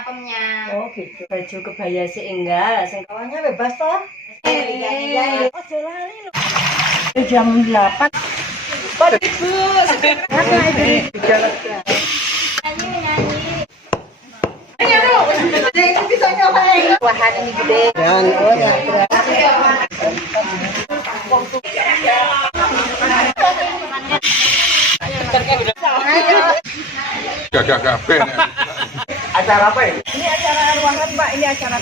ngapemnya. Oh gitu. Baju kebaya sih enggak, sing kawannya bebas toh. Iya. Ojo lali lho. Jam 8. Pak Ibu. Apa itu? Nyanyi. Ayo lu. Ini bisa nyobain. Wahan ini gede. Dan oh ya. Gagak kabeh. Acara apa ini? Ini acara ruangan Pak, ini acara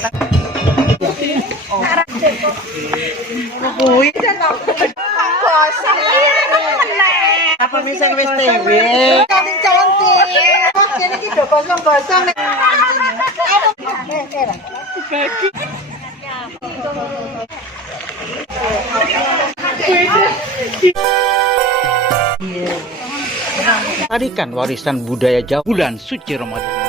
apa misal wis TW? Cantik. Oh, kene iki do kosong-kosong. Tarikan warisan budaya Jawa bulan suci Ramadan.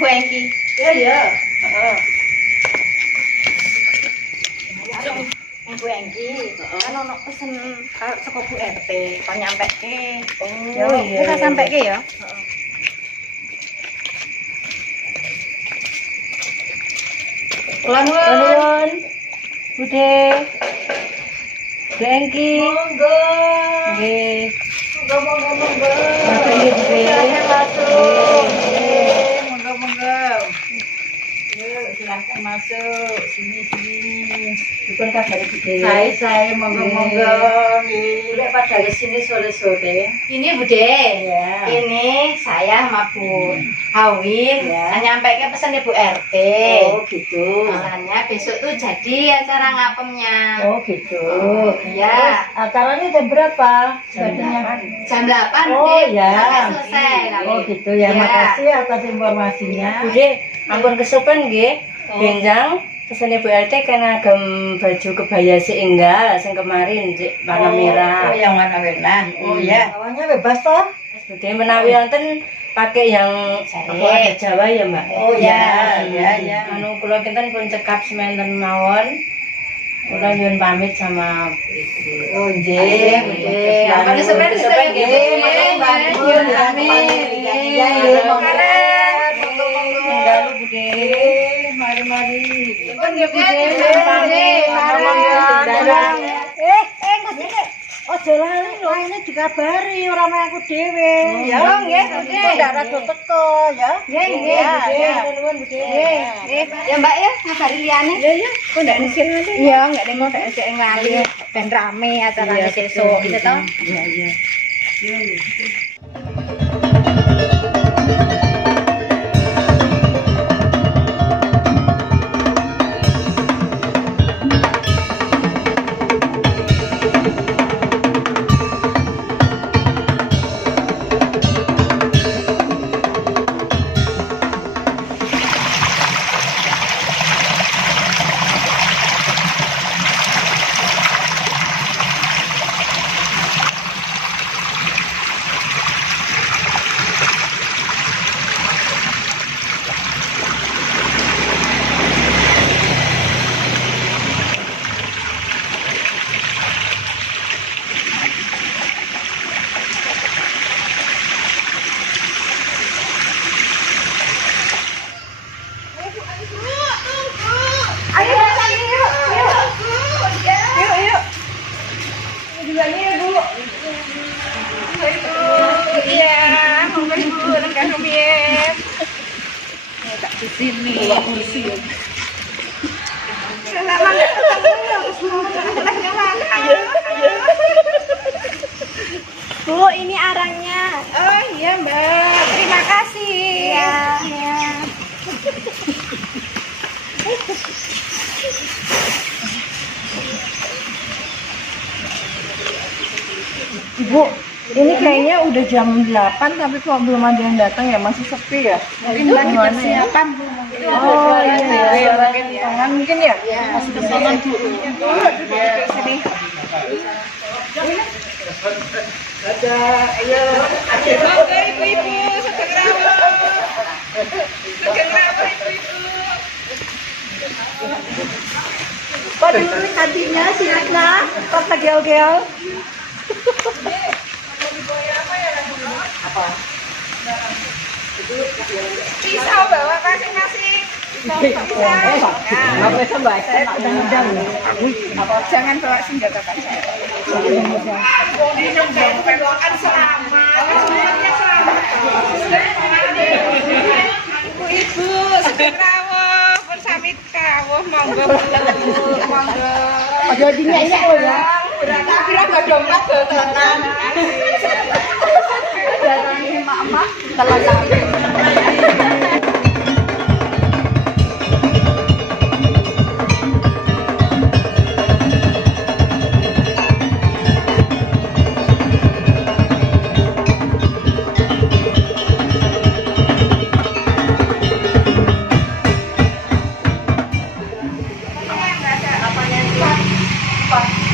Bu Engki. Ya. Heeh. Bu Engki. Kan ono pesen saka Bu RT, kon nyampeke. Oh iya. Kita sampeke ya. Nuwun. Bude. Dengki. Monggo. Nggih. Monggo. Nggih, Bude. Masuk. Monggo. Yuk, silahkan masuk. Sini. Bukan kabar Bude. Saya monggo. Nggih. Lek pada kesini sore-sore. Ini Bude. Ya. Ini saya sama Bu Awin nyampaikan pesan Ibu RT. Oh gitu. Makanya besok tuh jadi acara ngapemnya. Oh gitu. Iya. Acaranya jam berapa? Jam 8 Oh Bude, ya. sampai selesai kami. Oh gitu ya. Iya. Makasih atas informasinya. Bude, ampun kesupen nggih. Benjang pesane Bu RT kena agem baju kebaya sih enggak sing kemarin Cik, warna merah. Oh, yang warna merah. Oh ya. Awalnya bebas toh. Bude menawi wonten pakai yang adat Jawa ya, Mbak. Oh ya. Anu kula kinten pun cekap sementen mawon. Kula nyuwun pamit sama Ibu. Oh nggih. Ampun kesupen nggih. Dalu Bude. Mari. Pun nggih Bude. Ojo lali lho, ini dikabari ora mek aku dhewe. Ya nggih Bude. Ndak rada teko ya. Nggih. Nuwun Bude. Ya Mbak ya, ngabari liyane. Iya. Kok ndak nisil nanti? Iya, enggak ada mau sik nglali ben rame acarane sesuk gitu toh. Iya. Ayo datang yuk. Yuk. Juga nih Bu. Iya, monggo Ibu nengkah rumiyin. Tak di sini. Bu, ini arangnya. Oh iya Mbak, terima kasih. Iya. Ibu, Ini kayaknya udah jam 8 tapi kok belum ada yang datang ya, masih sepi ya. Mungkin lagi persiapan. Oh iya, tangan mungkin ya. Masih persiapan dulu. Sini. Ada, ayo. Oke, ibu-ibu, Sugeng Rawuh. Sugeng Rawuh, ibu-ibu. Kok dulu tadinya si Ratna, kok gel-gel. Pisau bawa masing-masing. Nggak bisa baca, undang-undang. Jangan bawa senjata tajam. Doakan selamat. Semuanya selamat. Ibu-ibu, Sugeng Rawuh, bersami kawuh, monggo monggo. Jadinya ini ya. Tapi lah nggak dompet tenan. Datangi emak-emak telan.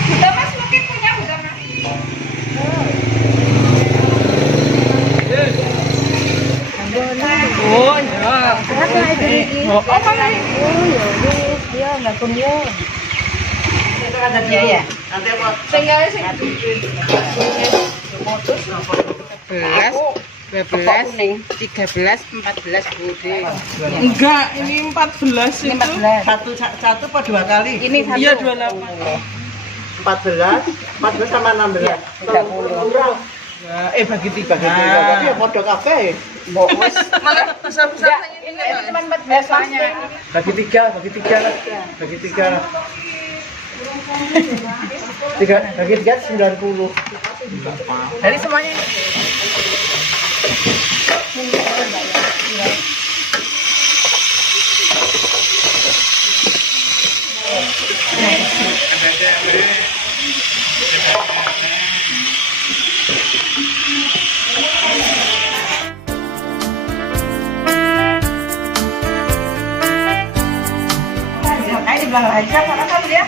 Udah Mas, mungkin punya udah Mas. Oh ya. Kenapa itu Riki? Oh mana? Oh ya wis, dia nggak punya. Itu ada biaya. Nanti apa? Tinggal sing 12, 13, 14 Bude. Enggak, ini 14 itu. Satu apa dua kali? ini satu. Iya 28. 14 sama 16. 30. Bagi tiga. Tapi ya podo kabeh. Malah besar-besar Ini cuma 14 soalnya. Bagi tiga. Bagi tiga 90. Dari semuanya ini. Makanya dibilang lancar karena kan dia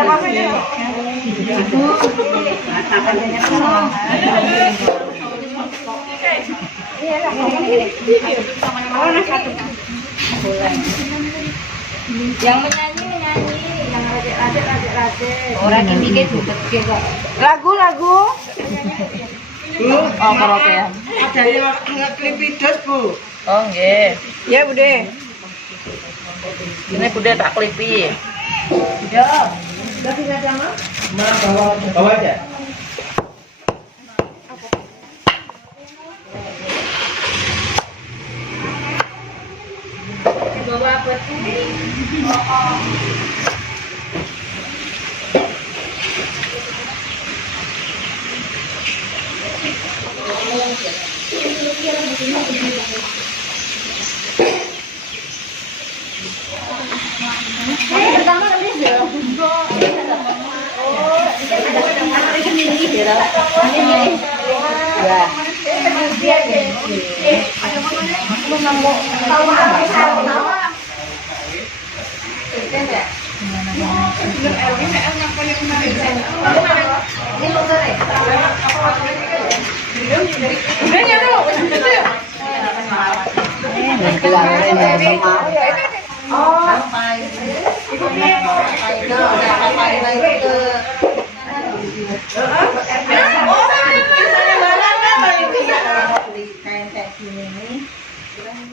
apa dia? Yang menyanyi, yang rajek. Orang ini ke juga kok. Lagu. Oh, karaokean. Ada yang ngeklip video, Bu. Oh nggih. Ya Bude. Ini Bude tak klipi. Bawa aja. Bawa apa tuh?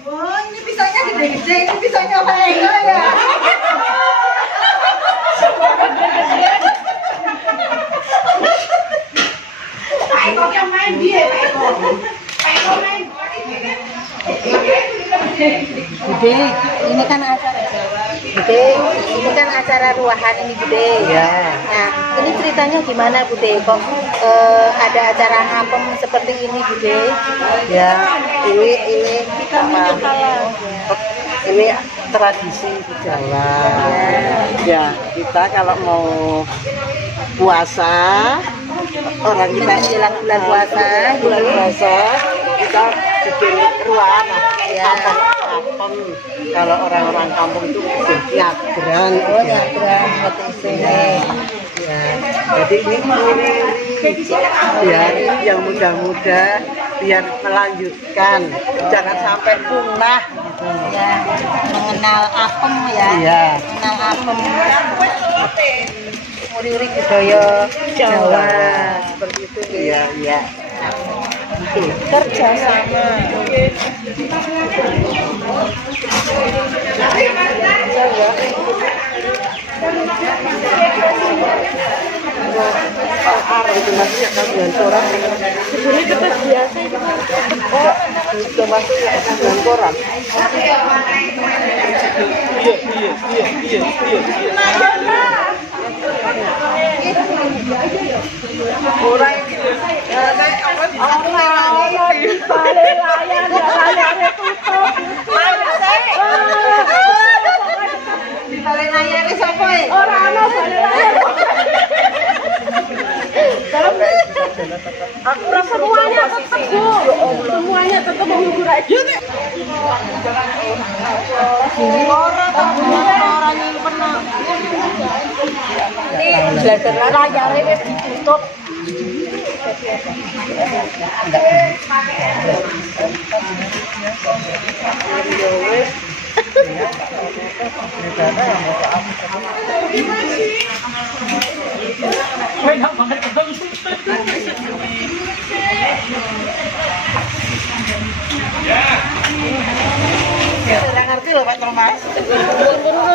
Oh, ini pisaunya gede-gede, ini pisaunya apa ya? Bude, ini kan acara Bude, ini kan acara ruahan ini Bude. Ya. Nah, ini ceritanya gimana Bude? Kok ada acara ngapem seperti ini Bude? Ya, ini ini tradisi di Jawa. Ya, kita kalau mau puasa orang kita Jelang bulan puasa. bulan puasa kita bikin ruang apem. Kalau orang-orang kampung itu bikin nyagran. Oh, nyabrang seperti sini. Ya, jadi ini biar yang muda-muda biar melanjutkan, jangan sampai punah. Gitu. Ya, mengenal apem ya. Iya. Mengenal apem. Uri-uri budaya Jawa. Seperti itu. Iya, iya. Kerja sama. Itu masih ya kajian koran. Sebenarnya kita biasa itu. Oh, itu masih ya kajian koran. Orang itu. Aku rasa semuanya tetap Bu. Semuanya tetap menghibur aja. Orang nyimpen. Belajar layarnya wis ditutup. Saya ngerti loh Pak Thomas.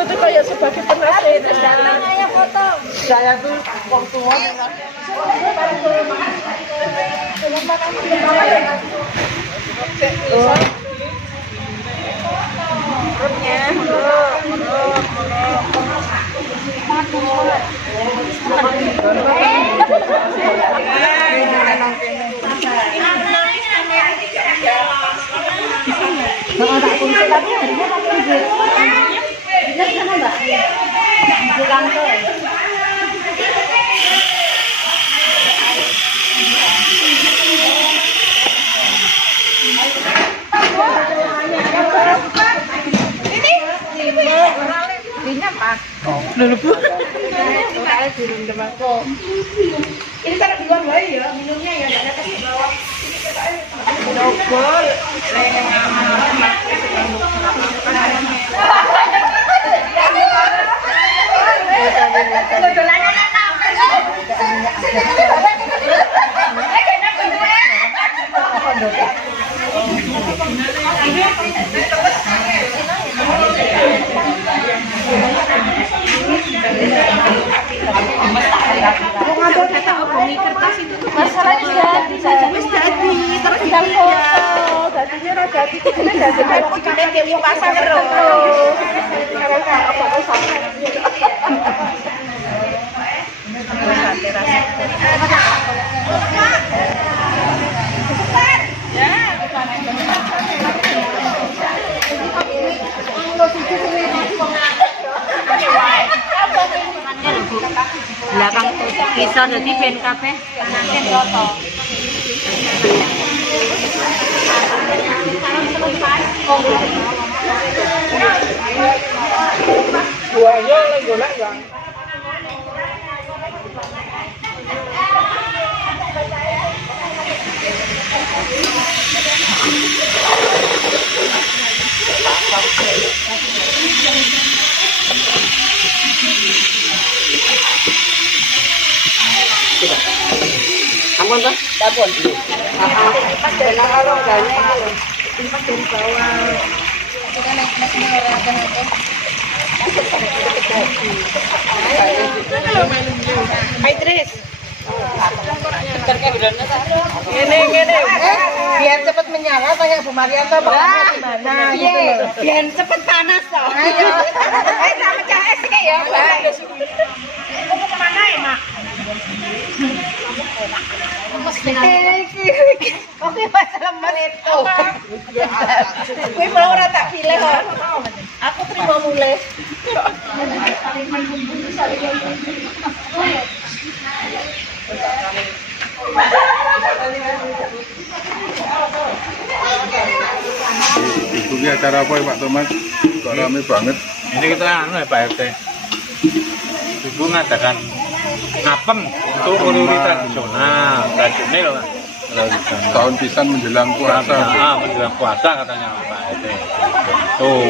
Itu kayak sebagai penasihat. Saya foto. Saya tuh orang tua. Tak kunci tapi harinya tak kunci. Benar sama Mbak? Di kantor. Ini apa? Dulu Bu. Ini taruh di luar bayi ya, minumnya ya enggak ada di bawah. Dobol. Belakang bisa jadi ben kabeh panen foto. Buahnya lagi golek ya. Ampun toh? Ampun. Pas dari orang banyak itu. Pas dari bawah. Itu kan masih orang akan itu. Hai Tris. Ini. Biar cepat menyala tanya Bu Marianto bakalnya di mana gitu loh. Biar cepet panas toh. Ayo. Sama cah es kayak ya, Mbak. Mau kemana ya, Mak? Oke, masalah itu. Kuwi mau ora tak pilih kok. Aku terima mulai. Ibu ini acara apa ya Pak Thomas? Kok rame banget? Ini kita ya Pak RT. Ibu ngadakan apem untuk uri-uri tradisional. Tradisional lah. Tahun pisan menjelang puasa. Menjelang puasa katanya Pak RT. Tuh.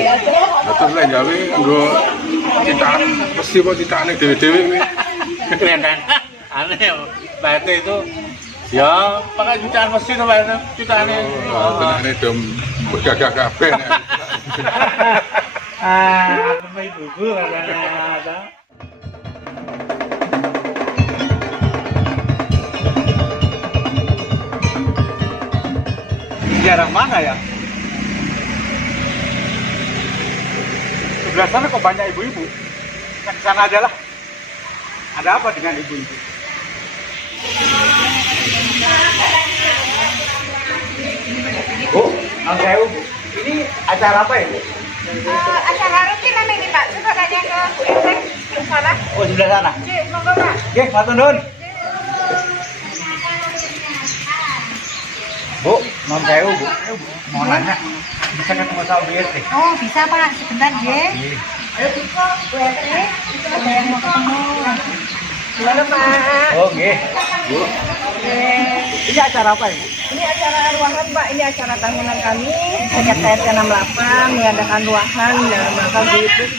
Betul lah gawe nggo citakan mesti kok citakane dhewe-dhewe kuwi. Kelihatan aneh ya, Pak RT itu ya pakai jutaan mesin Pak RT, jutaane. Benane dom gagah kabeh. Apa ibu katanya. Jarang mana ya? Sebelah sana kok banyak ibu-ibu. Ke sana aja lah. Ada apa dengan ibu-ibu? Bu, saya Bu. Ini acara apa ini? Acara rutinan ini Pak, coba tanya ke Bu Esek di sana. Oh, sebelah sana. Monggo Pak. Oke, matur nuwun. Bu, non saya Bu. Mau nanya, bisa ketemu sama Bu RT? Oh, bisa Pak, sebentar nggih. Ayo Bu Esek, ada yang mau ketemu. Halo Pak. Oh, nggih. Bu. Ini acara apa ini? Ini acara ruahan Pak, ini acara tahunan kami sejak KRT 68 mengadakan ruahan dalam rangka berikut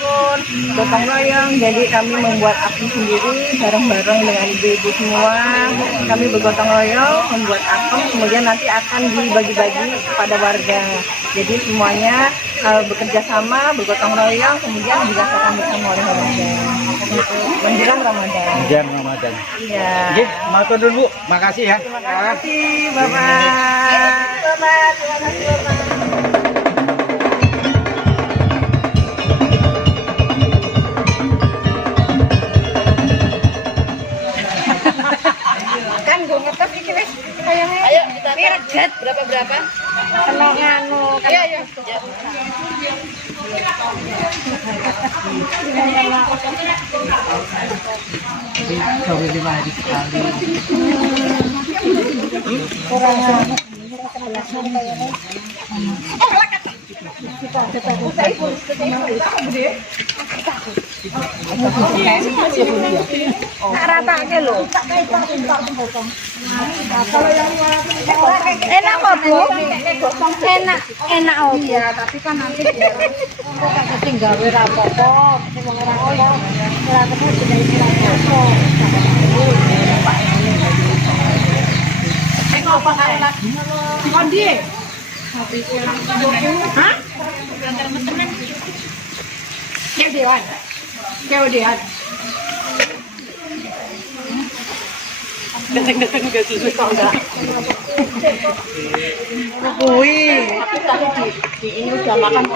gotong royong. Jadi kami membuat api sendiri bareng-bareng dengan ibu-ibu semua. Kami bergotong royong membuat api, kemudian nanti akan dibagi-bagi kepada warga. Jadi semuanya bekerja sama, bergotong royong, kemudian dirasakan bersama oleh warga menjelang Ramadan. Menjelang Ramadan. Iya. Nggih, matur nuwun Bu. Makasih ya. Terima kasih Bapak. Bapak, terima kasih Bapak. Kan gue ngetes iki wis kayaknya. Ayo kita target berapa? Kena nganu kan. Iya, iya. Ratanya loh. Enak kok Bu? Enak oh iya, tapi kan nanti sing gawe ra apa-apa, sing ora ono. Ora ketemu jenenge apa-apa. Apa kae lagi? Kondi. Hah? Kedean. Kedean. Datang-datang ke susu kau enggak? Wih, tapi tadi di ini udah makan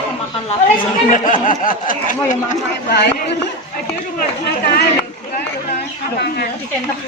lagi. Mau ya makan baik. Aduh, udah makan. Di centang.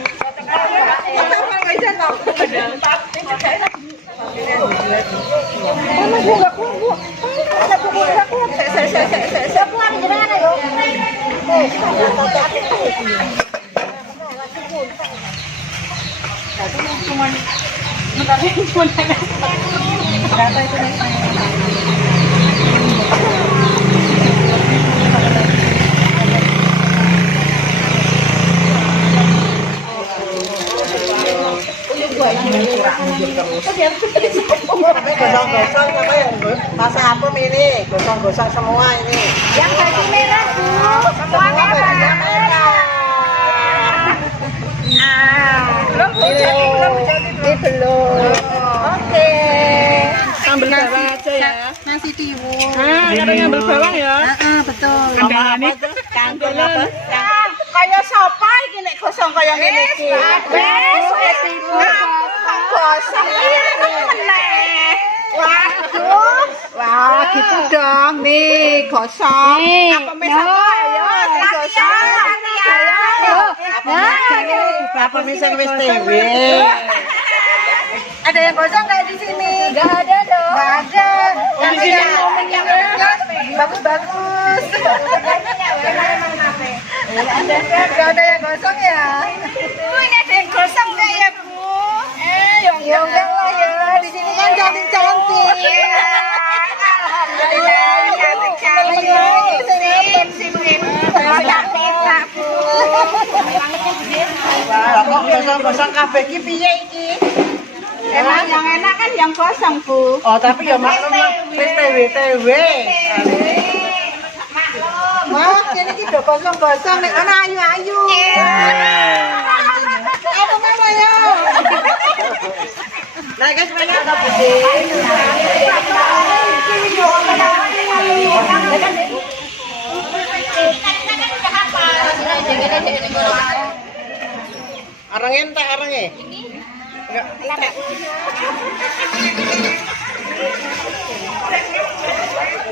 Gosong-gosong apa yang masak apa ini? Gosong-gosong semua ini. Yang baju merah Bu, semua merah. Belum belum. Oke. Sambal bawang aja ya. Nasi tiwul. Ada ngambil bawang ya? Betul. Kandangane. Kangkung apa? Kayak sapa iki nek gosong kaya ngene iki. Wes Ibu. Gosong meneh. Waduh. Wah, gitu dong. Nih, gosong. Apa misalnya ayo gosong. Ayo. Apa misal wis tewe? Ada yang gosong kayak di sini? Enggak ada dong. Enggak ada. Di sini momennya bagus-bagus. Enggak ada yang gosong ya? Bu, ini ada yang gosong enggak ya, Bu? Kok gosong-gosong kabeh iki piye iki? Emang yang enak kan yang kosong, Bu. Oh, tapi ya maklum wis TW. Wah, kene iki do kosong-kosong nek ana ayu-ayu. Apa mama ya? Nah, guys, banyak ta Budi. Arangin tak arangin?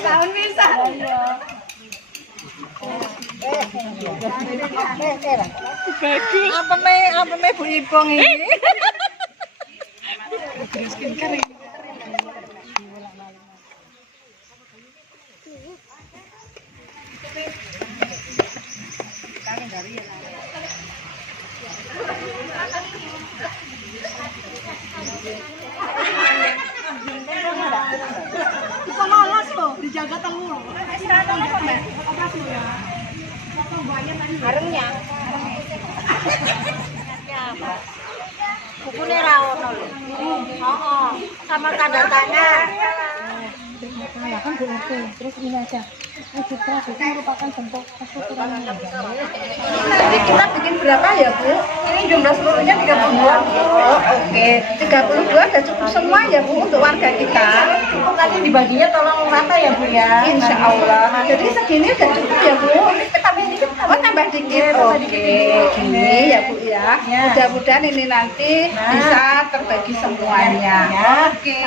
Tahun bisa. Apa me Bu Ipong ini? Harumnya. Bukune ra ono lho. Heeh, sama tanda tangan. Jadi kita bikin berapa ya, Bu? Ini jumlah seluruhnya 32. Oh, oke. 32 sudah cukup semua ya, Bu, untuk warga kita. Cukup nanti dibaginya tolong rata ya, Bu ya. Insya Allah. Jadi segini udah cukup ya, Bu. Oh, tambah dikit. Oke, gini ya, Bu ya. Mudah-mudahan ini nanti bisa terbagi semuanya. Oke.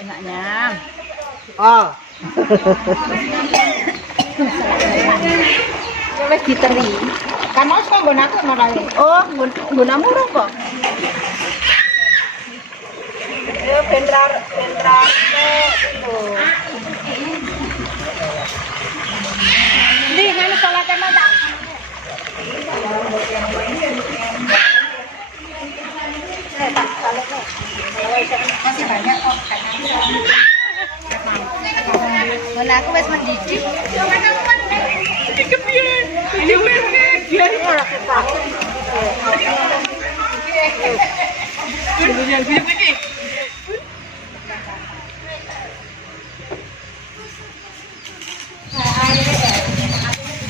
Enaknya. Oh. Wes diteri. Kan mau kok nggon aku marane. Oh, nggunamu kok. Bendrar itu. Ndi ngene salate mata. Masih banyak kok. Mana aku wes mendidih.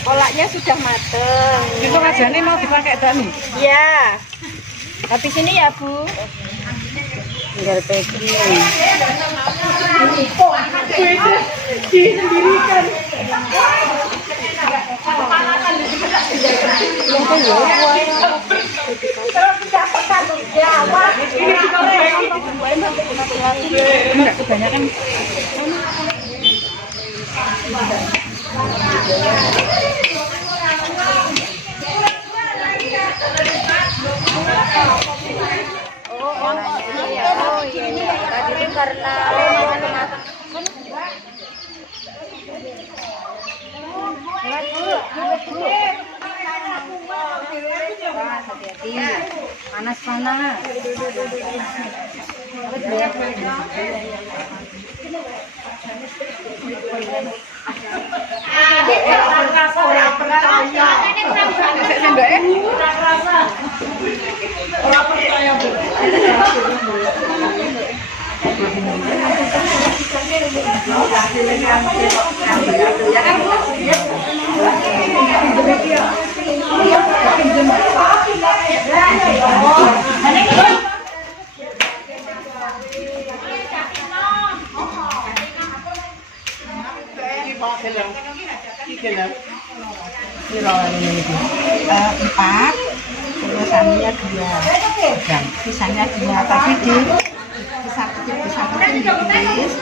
Kolaknya sudah mateng. Itu ajane mau dipakai dami. Ya. Habis ini ya, Bu. Tinggal packing. Enggak kebanyakan. Tadi itu karena hati-hati, panas-panas. sisanya dia. Sisanya dia tadi di bisa kecil ditulis.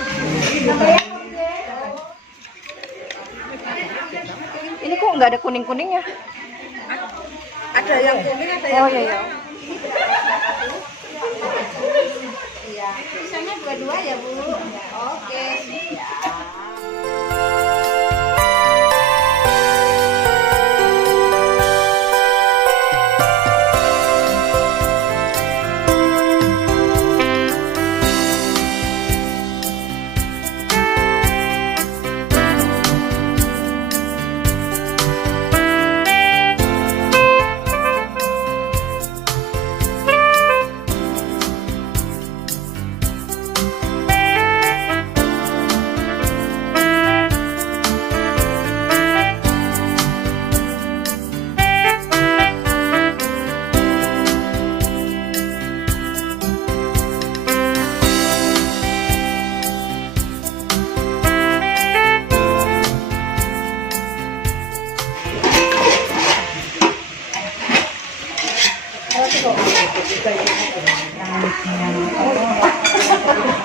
Ini kok nggak ada kuning-kuningnya? Ada yang kuning, ada Oh iya iya. Sisanya dua-dua ya Bu. Oke.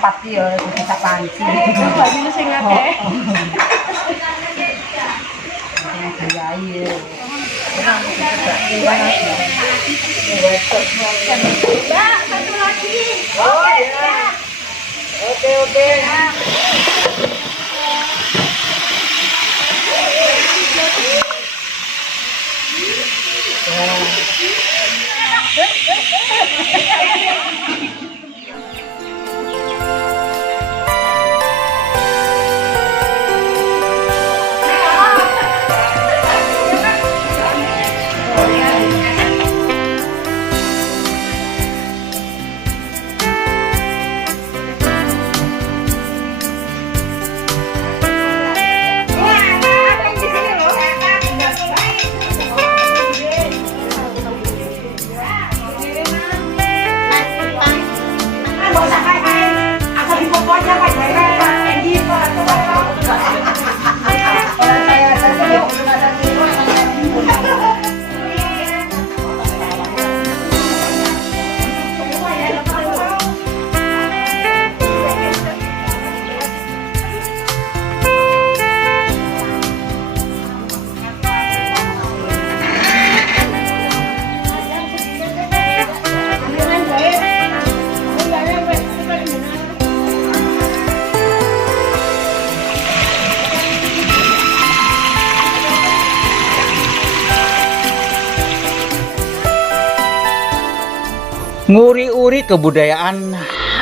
Pati ya bisa panci. Bajunya sing akeh. Gaya. Mbak, satu lagi. Oke. Nguri-uri kebudayaan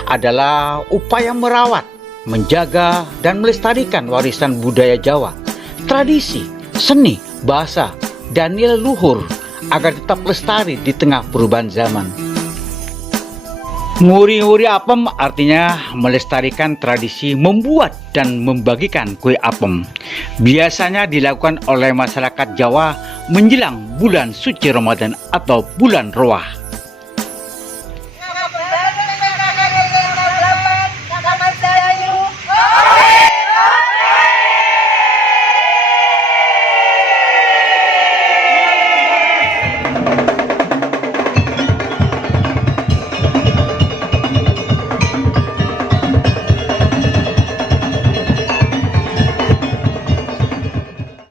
adalah upaya merawat, menjaga, dan melestarikan warisan budaya Jawa, tradisi, seni, bahasa, dan nilai luhur agar tetap lestari di tengah perubahan zaman. Nguri-nguri apem artinya melestarikan tradisi membuat dan membagikan kue apem. Biasanya dilakukan oleh masyarakat Jawa menjelang bulan suci Ramadan atau bulan Roah.